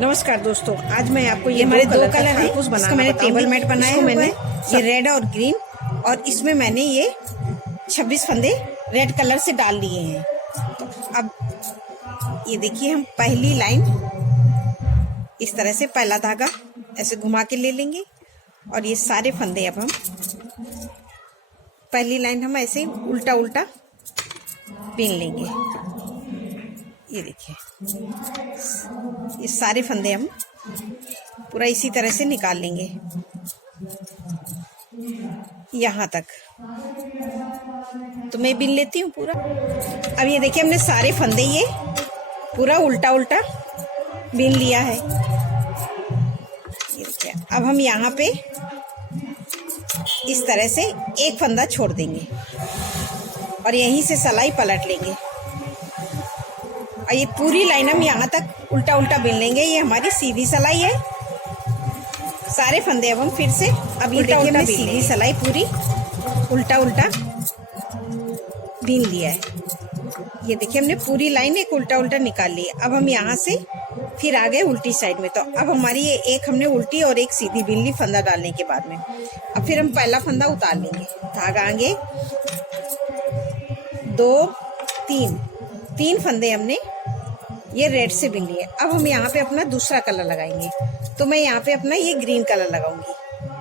नमस्कार दोस्तों, आज मैं आपको ये हमारे दो कलर है। इसका मैंने टेबल मैट बनाया हुआ मैंने है। ये रेड और ग्रीन, और इसमें मैंने ये 26 फंदे रेड कलर से डाल लिए हैं। तो अब ये देखिए, हम पहली लाइन इस तरह से पहला धागा ऐसे घुमा के ले लेंगे और ये सारे फंदे अब हम पहली लाइन हम ऐसे उल्टा उल्टा बीन लेंगे। ये देखिए, ये सारे फंदे हम पूरा इसी तरह से निकाल लेंगे यहाँ तक। तो मैं बीन लेती हूँ पूरा। अब ये देखिए, हमने सारे फंदे ये पूरा उल्टा उल्टा बीन लिया है। ये देखिए, अब हम यहाँ पे इस तरह से एक फंदा छोड़ देंगे और यहीं से सलाई पलट लेंगे और ये पूरी लाइन हम यहाँ तक उल्टा उल्टा बीन लेंगे। ये हमारी सीधी सिलाई है। सारे फंदे अब हम फिर से अब ये देखिए, हमने सीधी सिलाई पूरी उल्टा उल्टा बीन लिया है। ये देखिए, हमने पूरी लाइन एक उल्टा उल्टा निकाल ली है। अब हम यहाँ से फिर आ गए उल्टी साइड में। तो अब हमारी ये एक हमने उल्टी और एक सीधी बीन ली फंदा डालने के बाद में। अब फिर हम पहला फंदा उतार लेंगे, धागा आगे 2 3 3 फंदे हमने ये रेड से बीन लिए। अब हम यहाँ पे अपना दूसरा कलर लगाएंगे। तो मैं यहाँ पे अपना ये ग्रीन कलर लगाऊंगी।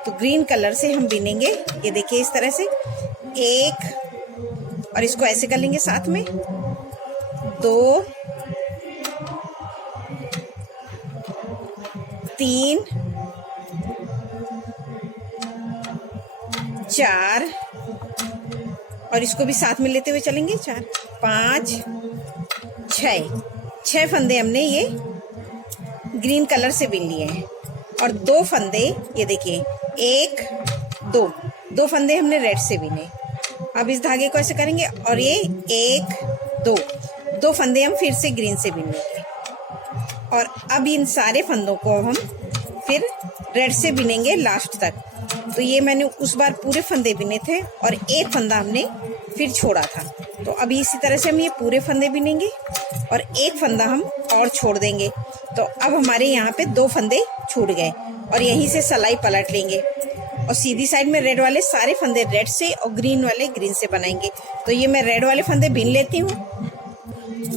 तो ग्रीन कलर से हम बीनेंगे। ये देखिए, इस तरह से एक, और इसको ऐसे कर लेंगे साथ में 2 3 4, और इसको भी साथ में लेते हुए चलेंगे 4 5 6 फंदे हमने ये ग्रीन कलर से बीन लिए हैं। और 2 फंदे, ये देखिए 1 2 फंदे हमने रेड से बीने। अब इस धागे को ऐसे करेंगे और ये 1 2 फंदे हम फिर से ग्रीन से बीन लेंगे। और अब इन सारे फंदों को हम फिर रेड से बीनेंगे लास्ट तक। तो ये मैंने उस बार पूरे फंदे बीने थे और एक फंदा हमने फिर छोड़ा था। तो अभी इसी तरह से हम ये पूरे फंदे बीनेंगे और एक फंदा हम और छोड़ देंगे। तो अब हमारे यहाँ पे 2 फंदे छूट गए और यहीं से सलाई पलट लेंगे और सीधी साइड में रेड वाले सारे फंदे रेड से और ग्रीन वाले ग्रीन से बनाएंगे। तो ये मैं रेड वाले फंदे बीन लेती हूँ।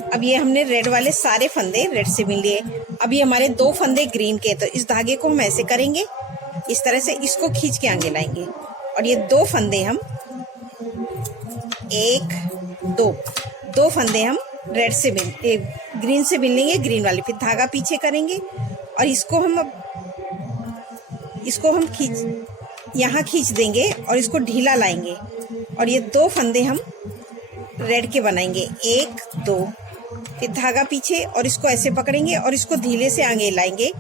अब ये हमने रेड वाले सारे फंदे रेड से बीन लिए। अब ये हमारे 2 फंदे ग्रीन के। तो इस धागे को हम ऐसे करेंगे, इस तरह से इसको खींच के आगे लाएंगे और ये 2 फंदे हम 1 2 फंदे हम रेड से ग्रीन से बीन लेंगे, ग्रीन वाले। फिर धागा पीछे करेंगे और इसको हम यहाँ खींच देंगे और इसको ढीला लाएंगे और ये 2 फंदे हम रेड के बनाएंगे 1 2। फिर धागा पीछे और इसको ऐसे पकड़ेंगे और इसको ढीले से आगे लाएंगे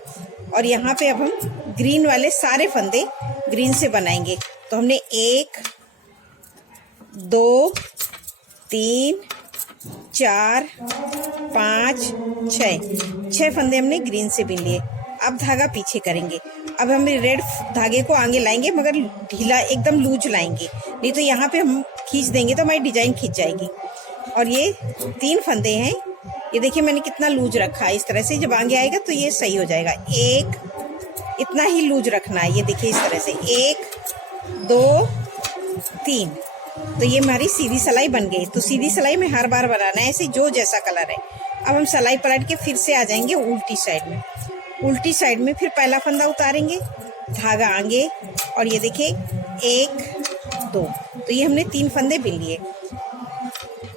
और यहाँ पे अब हम ग्रीन वाले सारे फंदे ग्रीन से बनाएंगे। तो हमने 1 2 3 4 5 6 फंदे हमने ग्रीन से बीन लिए। अब धागा पीछे करेंगे। अब हम रेड धागे को आगे लाएंगे, मगर ढीला एकदम लूज लाएंगे, नहीं तो यहाँ पे हम खींच देंगे तो हमारी डिजाइन खींच जाएगी। और ये 3 फंदे हैं। ये देखिए, मैंने कितना लूज रखा है। इस तरह से जब आगे आएगा तो ये सही हो जाएगा। 1 इतना ही लूज रखना है। ये देखिए, इस तरह से 1 2 3। तो ये हमारी सीधी सिलाई बन गई। तो सीधी सिलाई में हर बार बनाना है ऐसे, जो जैसा कलर है। अब हम सिलाई पलट के फिर से आ जाएंगे उल्टी साइड में। उल्टी साइड में फिर पहला फंदा उतारेंगे, धागा आगे, और ये देखिए 1 2। तो ये हमने 3 फंदे बीन लिए।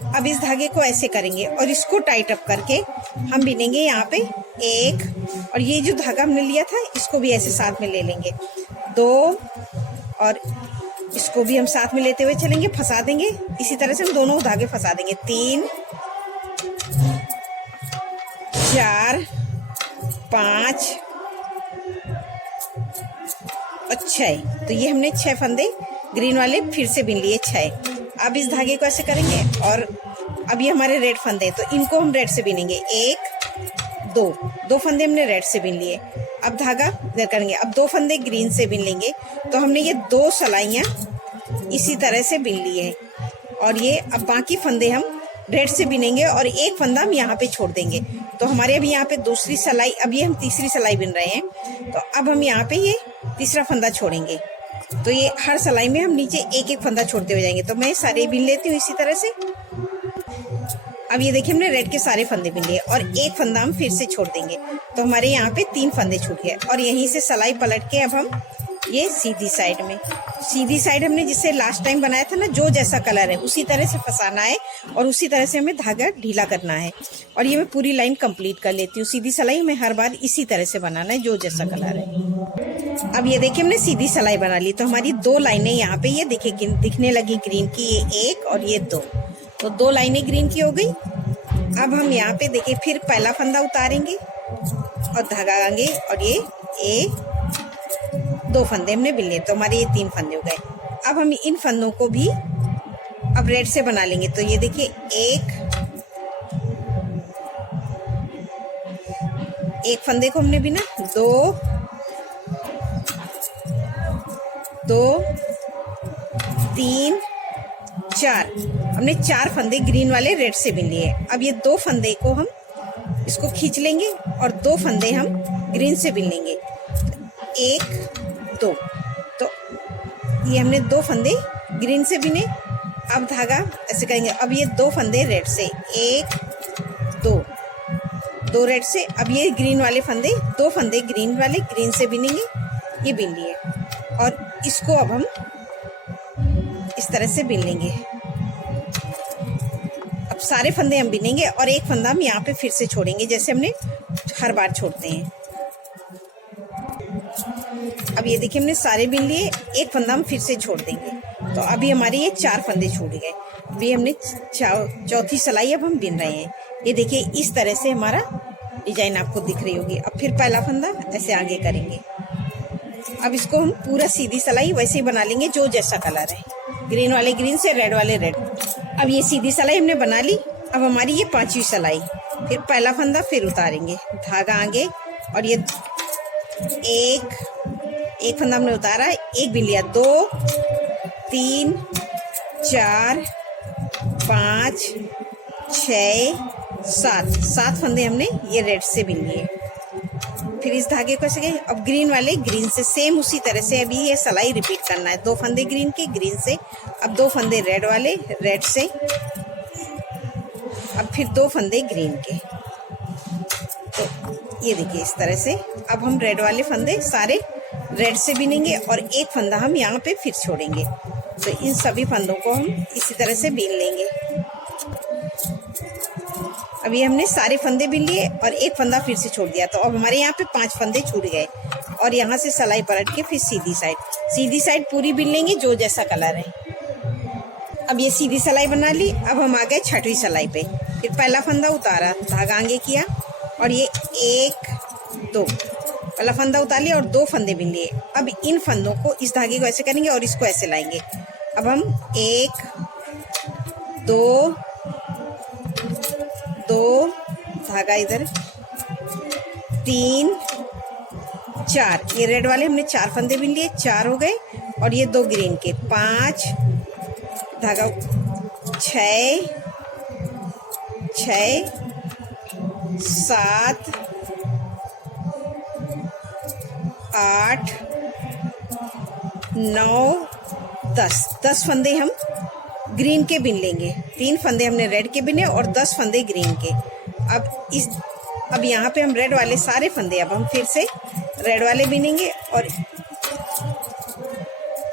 अब इस धागे को ऐसे करेंगे और इसको टाइट अप करके हम बीनेंगे यहाँ पे 1, और ये जो धागा हमने लिया था इसको भी ऐसे साथ में ले लेंगे 2, और इसको भी हम साथ में लेते हुए चलेंगे, फंसा देंगे। इसी तरह से हम दोनों धागे फंसा देंगे 3 4 5 और 6। तो ये हमने 6 फंदे ग्रीन वाले फिर से बीन लिए 6। अब इस धागे को ऐसे करेंगे और अब ये हमारे रेड फंदे, तो इनको हम रेड से बीनेंगे 1 2 फंदे हमने रेड से बीन लिए। अब धागा इधर करेंगे। अब 2 फंदे ग्रीन से बीन लेंगे। तो हमने ये 2 सलाइयाँ इसी तरह से बीन ली है और ये अब बाकी फंदे हम रेड से बिनेंगे और एक फंदा हम यहाँ पे छोड़ देंगे। तो हमारे अभी यहाँ पे दूसरी सिलाई, अब ये हम तीसरी सिलाई बिन रहे हैं। तो अब हम यहाँ पे ये तीसरा फंदा छोड़ेंगे। तो ये हर सिलाई में हम नीचे एक एक फंदा छोड़ते हुए जाएंगे। तो मैं सारे बिन लेती हूँ इसी तरह से। अब ये देखिए हमने रेड के सारे फंदे बिन लिए और एक फंदा हम फिर से छोड़ देंगे। तो हमारे यहाँ पे 3 फंदे छूट गए और यहीं से सिलाई पलट के अब हम ये सीधी साइड में, सीधी साइड हमने जिससे लास्ट टाइम बनाया था ना, जो जैसा कलर है उसी तरह से फंसाना है और उसी तरह से हमें धागा ढीला करना है। और ये मैं पूरी लाइन कंप्लीट कर लेती हूँ। सीधी सिलाई हमें हर बार इसी तरह से बनाना है, जो जैसा कलर है। अब ये देखिए हमने सीधी सिलाई बना ली। तो हमारी 2 लाइनें यहाँ पे ये देखिए दिखने लगी ग्रीन की, ये 1 और ये 2। तो 2 लाइनें ग्रीन की हो गई। अब हम यहाँ पे देखिए फिर पहला फंदा उतारेंगे और धागा आएंगे और ये 2 फंदे हमने बिन लिए। तो हमारे ये 3 फंदे हो गए। अब हम इन फंदों को भी अब रेड से बना लेंगे। तो ये देखिए एक फंदे को हमने बिना, 2 3 4, हमने 4 फंदे ग्रीन वाले रेड से बिन लिए। अब ये 2 फंदे को हम इसको खींच लेंगे और 2 फंदे हम ग्रीन से बिन लेंगे। 1 2, तो ये हमने 2 फंदे ग्रीन से बिने। अब धागा ऐसे करेंगे। अब ये 2 फंदे रेड से, 1 2 रेड से। अब ये ग्रीन वाले फंदे, 2 फंदे ग्रीन वाले ग्रीन से बिनेंगे, ये बिन लिए। और इसको अब हम इस तरह से बिन लेंगे। अब सारे फंदे हम बिनेंगे और एक फंदा हम यहाँ पे फिर से छोड़ेंगे, जैसे हमने हर बार छोड़ते हैं। अब ये देखिए हमने सारे बिन लिए, एक फंदा हम फिर से छोड़ देंगे। तो अभी हमारे ये 4 फंदे छूट गए। अभी हमने चौथी सिलाई अब हम बिन रहे हैं। ये देखिए इस तरह से हमारा डिजाइन आपको दिख रही होगी। अब फिर पहला फंदा ऐसे आगे करेंगे। अब इसको हम पूरा सीधी सिलाई वैसे ही बना लेंगे, जो जैसा कलर है, ग्रीन वाले ग्रीन से, रेड वाले रेड। अब ये सीधी सिलाई हमने बना ली। अब हमारी ये 5वीं सिलाई, फिर पहला फंदा फिर उतारेंगे, धागा आगे और ये एक फंदा हमने उतारा, एक बिन लिया, 2 3 4 5 6 7 फंदे हमने ये रेड से बिन लिए। फिर इस धागे को ऐसे, अब ग्रीन वाले ग्रीन से सेम उसी तरह से अभी ये सिलाई रिपीट करना है। 2 फंदे ग्रीन के ग्रीन से, अब 2 फंदे रेड वाले रेड से, अब फिर 2 फंदे ग्रीन के। तो ये देखिए इस तरह से अब हम रेड वाले फंदे सारे रेड से बिनेंगे और एक फंदा हम यहाँ पे फिर छोड़ेंगे। तो इन सभी फंदों को हम इसी तरह से बीन लेंगे। अभी हमने सारे फंदे बिन लिए और एक फंदा फिर से छोड़ दिया। तो अब हमारे यहाँ पे 5 फंदे छूट गए और यहाँ से सिलाई पलट के फिर सीधी साइड पूरी बिन लेंगे, जो जैसा कलर है। अब ये सीधी सिलाई बना ली। अब हम आ गए 6वीं सिलाई पे। फिर पहला फंदा उतारा, धागा आगे किया और ये 1 2, पहला फंदा उतार लिया और 2 फंदे बिन लिए। अब इन फंदों को इस धागे को ऐसे करेंगे और इसको ऐसे लाएंगे। अब हम 1 2 धागा इधर, 3 4, ये रेड वाले हमने 4 फंदे बिन लिए, 4 हो गए और ये 2 ग्रीन के, 5 धागा, 6 7 8 9 10 फंदे हम ग्रीन के बिन लेंगे। 3 फंदे हमने रेड के बिने और 10 फंदे ग्रीन के। अब यहाँ पे हम रेड वाले सारे फंदे अब हम फिर से रेड वाले बिनेंगे और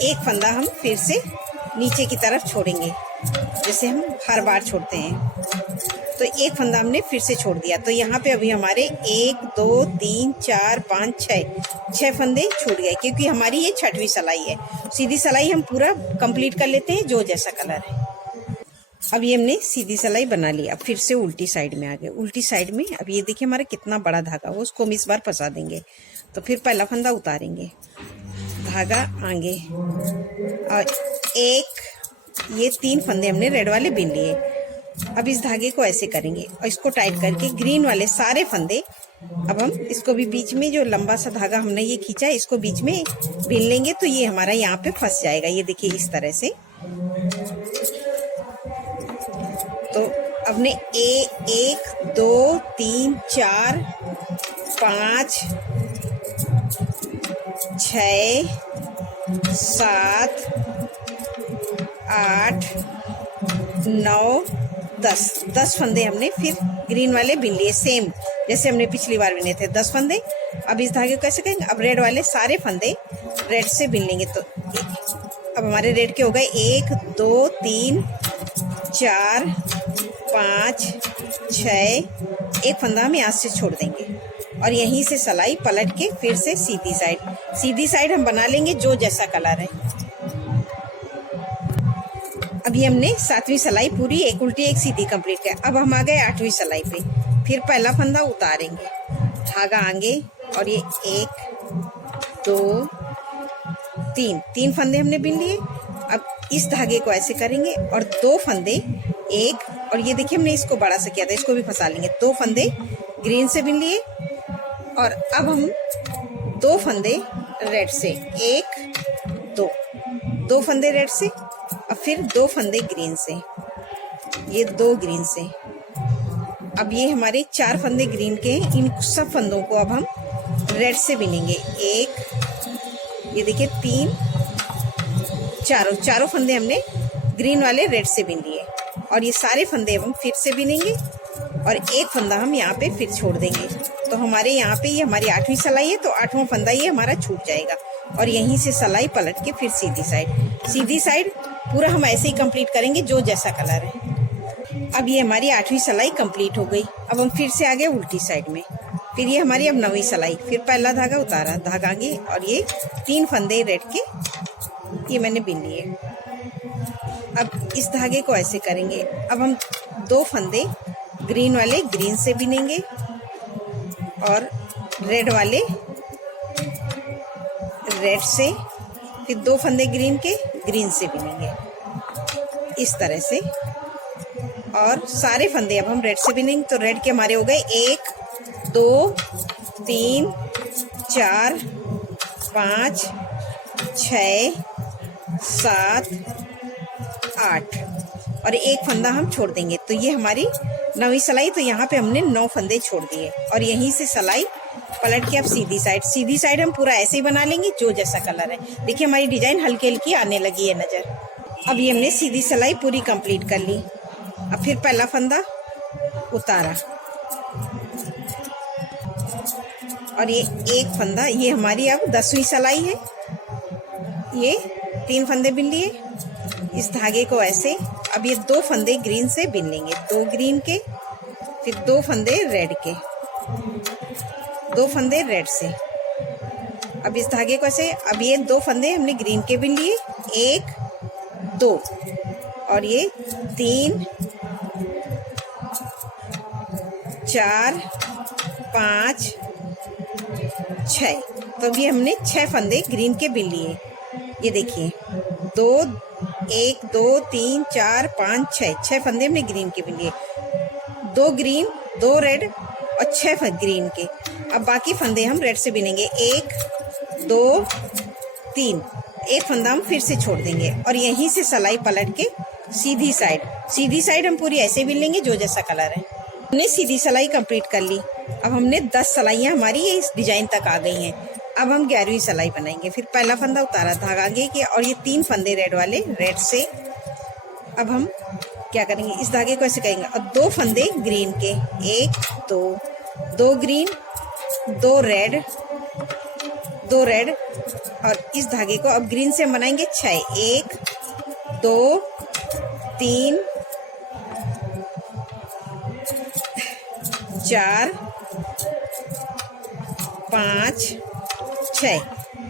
एक फंदा हम फिर से नीचे की तरफ छोड़ेंगे, जैसे हम हर बार छोड़ते हैं। तो एक फंदा हमने फिर से छोड़ दिया। तो यहाँ पे अभी हमारे 1 2 3 4 5 6 फंदे छूट गए, क्योंकि हमारी ये 6वीं सिलाई है। सीधी सिलाई हम पूरा कंप्लीट कर लेते हैं, जो जैसा कलर है। अब ये हमने सीधी सिलाई बना ली। अब फिर से उल्टी साइड में आ गए। उल्टी साइड में अब ये देखिए हमारा कितना बड़ा धागा हो, उसको हम इस बार फंसा देंगे। तो फिर पहला फंदा उतारेंगे, धागा आगे और ये 3 फंदे हमने रेड वाले बिन लिए। अब इस धागे को ऐसे करेंगे और इसको टाइट करके ग्रीन वाले सारे फंदे, अब हम इसको भी बीच में जो लंबा सा धागा हमने ये खींचा है इसको बीच में बिन लेंगे। तो ये हमारा यहाँ पे फंस जाएगा। ये देखिए इस तरह से। तो अब हमने एक 2 3 4 5 6 7 8 9 10 फंदे हमने फिर ग्रीन वाले बिन लिए, सेम जैसे हमने पिछली बार बिने थे 10 फंदे। अब इस धागे को कैसे करेंगे, अब रेड वाले सारे फंदे रेड से बिन लेंगे। तो अब हमारे रेड के हो गए 1 2 3 4 5 6, एक फंदा हम यहाँ से छोड़ देंगे और यहीं से सिलाई पलट के फिर से सीधी साइड हम बना लेंगे जो जैसा कलर है। अभी हमने 7वीं सिलाई पूरी एक उल्टी एक सीधी कंप्लीट किया। अब हम आ गए 8वीं सिलाई पे। फिर पहला फंदा उतारेंगे, धागा आगे और ये 1 2 3 फंदे हमने बिन लिए। अब इस धागे को ऐसे करेंगे और 2 फंदे एक, और ये देखिए हमने इसको बड़ा सा किया था, इसको भी फंसा लेंगे। 2 फंदे ग्रीन से बिन लिए और अब हम 2 फंदे रेड से, 1 2 फंदे रेड से, अब फिर 2 फंदे ग्रीन से, ये 2 ग्रीन से। अब ये हमारे 4 फंदे ग्रीन के हैं। इन सब फंदों को अब हम रेड से बिनेंगे। 1, ये देखिए 3, चारों फंदे हमने ग्रीन वाले रेड से बिन लिए और ये सारे फंदे हम फिर से बिनेंगे और एक फंदा हम यहाँ पे फिर छोड़ देंगे। तो हमारे यहाँ पे ये हमारी 8वीं सिलाई है, तो 8वां फंदा ये हमारा छूट जाएगा और यहीं से सिलाई पलट के फिर सीधी साइड पूरा हम ऐसे ही कंप्लीट करेंगे जो जैसा कलर है। अब ये हमारी 8वीं सिलाई कंप्लीट हो गई। अब हम फिर से आगे उल्टी साइड में। फिर ये हमारी अब 9वीं सिलाई। फिर पहला धागा उतारा, धागा आगे और ये 3 फंदे रेड के ये मैंने बिन लिए। अब इस धागे को ऐसे करेंगे। अब हम 2 फंदे ग्रीन वाले ग्रीन से बिनेंगे और रेड वाले रेड से, फिर 2 फंदे ग्रीन के ग्रीन से बिनेंगे इस तरह से। और सारे फंदे अब हम रेड से बिनेंगे। तो रेड के हमारे हो गए 1 2 3 4 5 6 7 8 और एक फंदा हम छोड़ देंगे। तो ये हमारी 9वीं सिलाई। तो यहाँ पे हमने 9 फंदे छोड़ दिए और यहीं से सिलाई पलट के अब सीधी साइड हम पूरा ऐसे ही बना लेंगे जो जैसा कलर है। देखिए हमारी डिजाइन हल्की हल्की आने लगी है नजर। अब ये हमने सीधी सिलाई पूरी कंप्लीट कर ली। अब फिर पहला फंदा उतारा और ये एक फंदा, ये हमारी अब 10वीं सिलाई है। ये 3 फंदे बिन लिए, इस धागे को ऐसे। अब ये 2 फंदे ग्रीन से बिन लेंगे, 2 ग्रीन के, फिर 2 फंदे रेड के, 2 फंदे रेड से। अब इस धागे को ऐसे, अब ये 2 फंदे हमने ग्रीन के बिन लिए, 1 2 और ये 3 4 5 6। तो अभी हमने 6 फंदे ग्रीन के बिन लिए। ये देखिए 1 2 3 4 5 6 फंदे हमने ग्रीन के बिन लिए, 2 ग्रीन 2 रेड और 6 ग्रीन के। अब बाकी फंदे हम रेड से बिनेंगे, 1 2 3, एक फंदा हम फिर से छोड़ देंगे और यहीं से सिलाई पलट के सीधी साइड हम पूरी ऐसे बिन लेंगे जो जैसा कलर है। हमने सीधी सिलाई कंप्लीट कर ली। अब हमने 10 सिलाइयाँ हमारी इस डिजाइन तक आ गई हैं। अब हम 11वीं सिलाई बनाएंगे। फिर पहला फंदा उतारा, धागा आगे के और ये 3 फंदे रेड वाले रेड से। अब हम क्या करेंगे, इस धागे को ऐसे करेंगे और 2 फंदे ग्रीन के, 1 2 ग्रीन 2 रेड और इस धागे को अब ग्रीन से हम बनाएंगे 6, 1 2 3 4 5 6।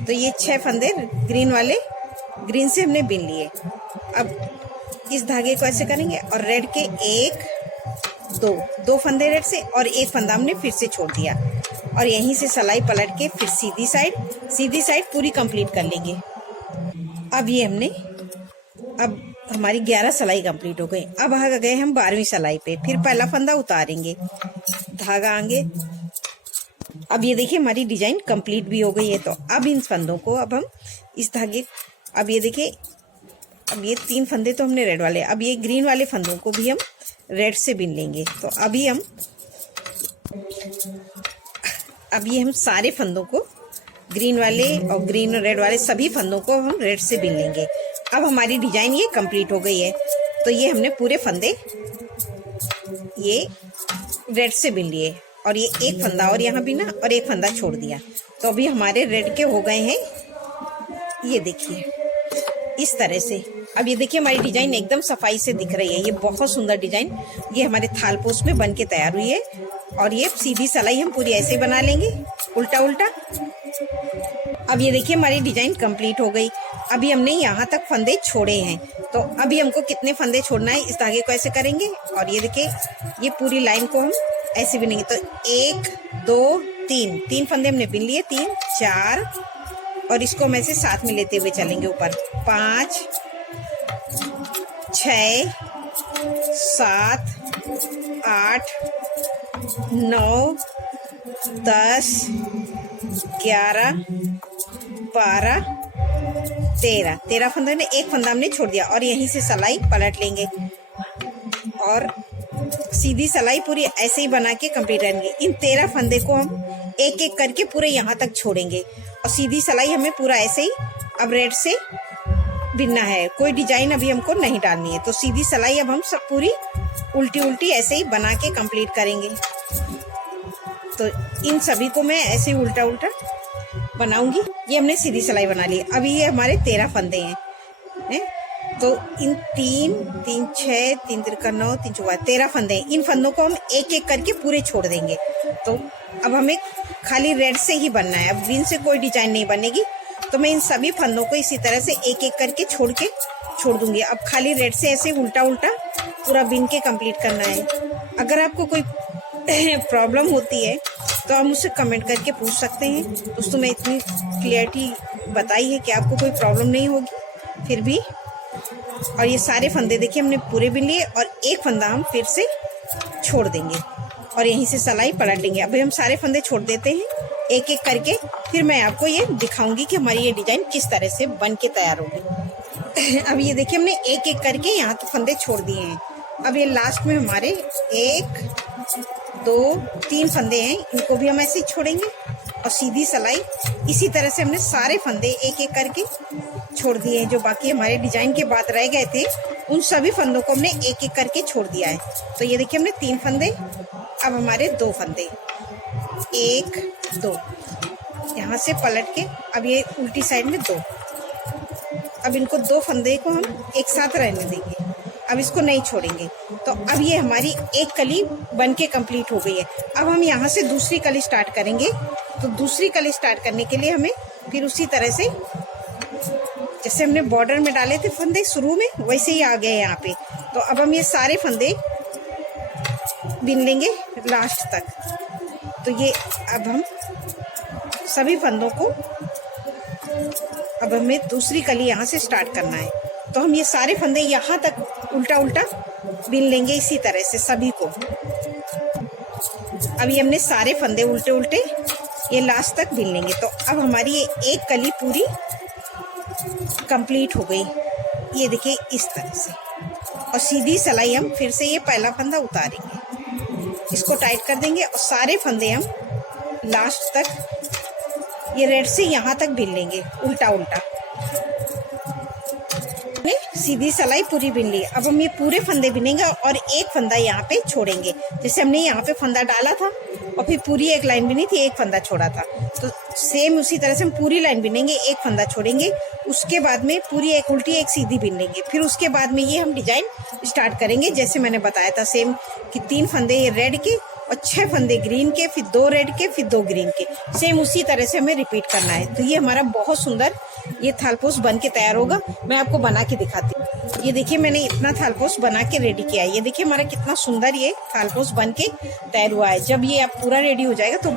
तो ये 6 फंदे ग्रीन वाले ग्रीन से हमने बिन लिए। अब इस धागे को ऐसे करेंगे और रेड के 1 2 फंदे रेड से और एक फंदा हमने फिर से छोड़ दिया और यहीं से सिलाई पलट के फिर सीधी साइड पूरी कंप्लीट कर लेंगे। अब ये हमने, अब हमारी 11 सिलाई कंप्लीट हो गई। अब आ गए हम 12वीं सिलाई पे। फिर पहला फंदा उतारेंगे, धागा आगे। अब ये देखिए हमारी डिजाइन कंप्लीट भी हो गई है। तो अब इन फंदों को अब हम इस धागे, अब ये देखिए, अब ये 3 फंदे तो हमने रेड वाले, अब ये ग्रीन वाले फंदों को भी हम रेड से बिन लेंगे। तो अभी हम सारे फंदों को, ग्रीन वाले और ग्रीन और रेड वाले सभी फंदों को हम रेड से बिन लेंगे। अब हमारी डिजाइन ये कंप्लीट हो गई है। तो ये हमने पूरे फंदे ये रेड से बिन लिए और ये एक फंदा और यहाँ बिना और एक फंदा छोड़ दिया। तो अभी हमारे रेड के हो गए हैं, ये देखिए इस तरह से। अब ये देखिए हमारी डिजाइन एकदम सफाई से दिख रही है। ये बहुत सुंदर डिजाइन ये हमारे थाल पोस्ट में बन के तैयार हुई है। और ये सीधी सिलाई हम पूरी ऐसे बना लेंगे, उल्टा उल्टा। अब ये देखिए हमारी डिजाइन कंप्लीट हो गई। अभी हमने यहाँ तक फंदे छोड़े हैं। तो अभी हमको कितने फंदे छोड़ना है, इस धागे को ऐसे करेंगे और ये देखिए ये पूरी लाइन को हम ऐसे बिनेंगे। तो 1 2 3 फंदे हमने बिन लिए, 3 4 और इसको हम ऐसे साथ में लेते हुए चलेंगे ऊपर। 5 6 7 8 9 10 11 12 13 फंदे में एक फंदा हमने छोड़ दिया और यहीं से सिलाई पलट लेंगे और सीधी सिलाई पूरी ऐसे ही बना के कंप्लीट करेंगे। इन 13 फंदे को हम एक एक करके पूरे यहाँ तक छोड़ेंगे और सीधी सिलाई हमें पूरा ऐसे ही अब रेड से बिनना है। कोई डिजाइन अभी हमको नहीं डालनी है। तो सीधी सिलाई अब हम सब पूरी उल्टी उल्टी ऐसे ही बना के कंप्लीट करेंगे। तो इन सभी को मैं ऐसे ही उल्टा उल्टा बनाऊंगी। ये हमने सीधी सिलाई बना ली। अभी ये हमारे 13 फंदे हैं। तो इन 3 3 6 3 3 9 3 4 13 फंदे हैं। इन फंदों को हम एक एक करके पूरे छोड़ देंगे। तो अब हमें खाली रेड से ही बनना है, अब ग्रीन से कोई डिजाइन नहीं बनेगी। तो मैं इन सभी फंदों को इसी तरह से एक एक करके छोड़ दूंगी। अब खाली रेड से ऐसे उल्टा उल्टा पूरा बिन के कंप्लीट करना है। अगर आपको कोई प्रॉब्लम होती है तो आप मुझसे कमेंट करके पूछ सकते हैं। दोस्तों मैं इतनी क्लियरिटी बताई है कि आपको कोई प्रॉब्लम नहीं होगी फिर भी। और ये सारे फंदे देखिए हमने पूरे बिन लिए और एक फंदा हम फिर से छोड़ देंगे और यहीं से सिलाई पलट लेंगे। अभी हम सारे फंदे छोड़ देते हैं एक एक करके, फिर मैं आपको ये दिखाऊंगी कि हमारी ये डिजाइन किस तरह से बन के तैयार होगी। अब ये देखिए हमने एक एक करके यहाँ तो फंदे छोड़ दिए हैं। अब ये लास्ट में हमारे 1 2 3 फंदे हैं, इनको भी हम ऐसे ही छोड़ेंगे और सीधी सिलाई इसी तरह से हमने सारे फंदे एक एक करके छोड़ दिए हैं। जो बाकी हमारे डिजाइन के बाद रह गए थे उन सभी फंदों को हमने एक एक करके छोड़ दिया है। तो ये देखिए हमने 3 फंदे, अब हमारे 2 फंदे, 1 2 यहाँ से पलट के अब ये उल्टी साइड में 2। अब इनको 2 फंदे को हम एक साथ रहने देंगे, अब इसको नहीं छोड़ेंगे। तो अब ये हमारी एक कली बन के कंप्लीट हो गई है। अब हम यहाँ से दूसरी कली स्टार्ट करेंगे। तो दूसरी कली स्टार्ट करने के लिए हमें फिर उसी तरह से जैसे हमने बॉर्डर में डाले थे फंदे शुरू में वैसे ही आ गए यहाँ पे। तो अब हम ये सारे फंदे बिन लेंगे लास्ट तक। तो ये अब हम सभी फंदों को, अब हमें दूसरी कली यहाँ से स्टार्ट करना है। तो हम ये सारे फंदे यहाँ तक उल्टा उल्टा बिन लेंगे इसी तरह से सभी को। अभी हमने सारे फंदे उल्टे उल्टे ये लास्ट तक बिन लेंगे। तो अब हमारी ये एक कली पूरी कंप्लीट हो गई, ये देखिए इस तरह से। और सीधी सिलाई हम फिर से ये पहला फंदा उतारेंगे, इसको टाइट कर देंगे और सारे फंदे हम लास्ट तक ये रेड से यहाँ तक बिन लेंगे उल्टा उल्टा। सीधी सिलाई पूरी बिन ली। अब हम ये पूरे फंदे बिनेंगे और एक फंदा यहाँ पे छोड़ेंगे। जैसे हमने यहाँ पे फंदा डाला था और फिर पूरी एक लाइन बिनी थी, एक फंदा छोड़ा था। तो सेम उसी तरह से हम पूरी लाइन बिनेंगे, एक फंदा छोड़ेंगे, उसके बाद में पूरी एक उल्टी एक सीधी बिन लेंगे। फिर उसके बाद में ये हम डिजाइन स्टार्ट करेंगे जैसे मैंने बताया था सेम कि 3 फंदे ये रेड के और 6 फंदे ग्रीन के, फिर 2 रेड के, फिर 2 ग्रीन के। सेम उसी तरह से हमें रिपीट करना है। तो ये हमारा बहुत सुंदर ये थालपोस्ट बन के तैयार होगा। मैं आपको बना के दिखाती हूँ। ये देखिए मैंने इतना थालपोस्ट बना के रेडी किया है। ये देखिए हमारा कितना सुंदर ये थालपोस्ट बन के तैयार हुआ है। जब ये आप पूरा रेडी हो जाएगा तो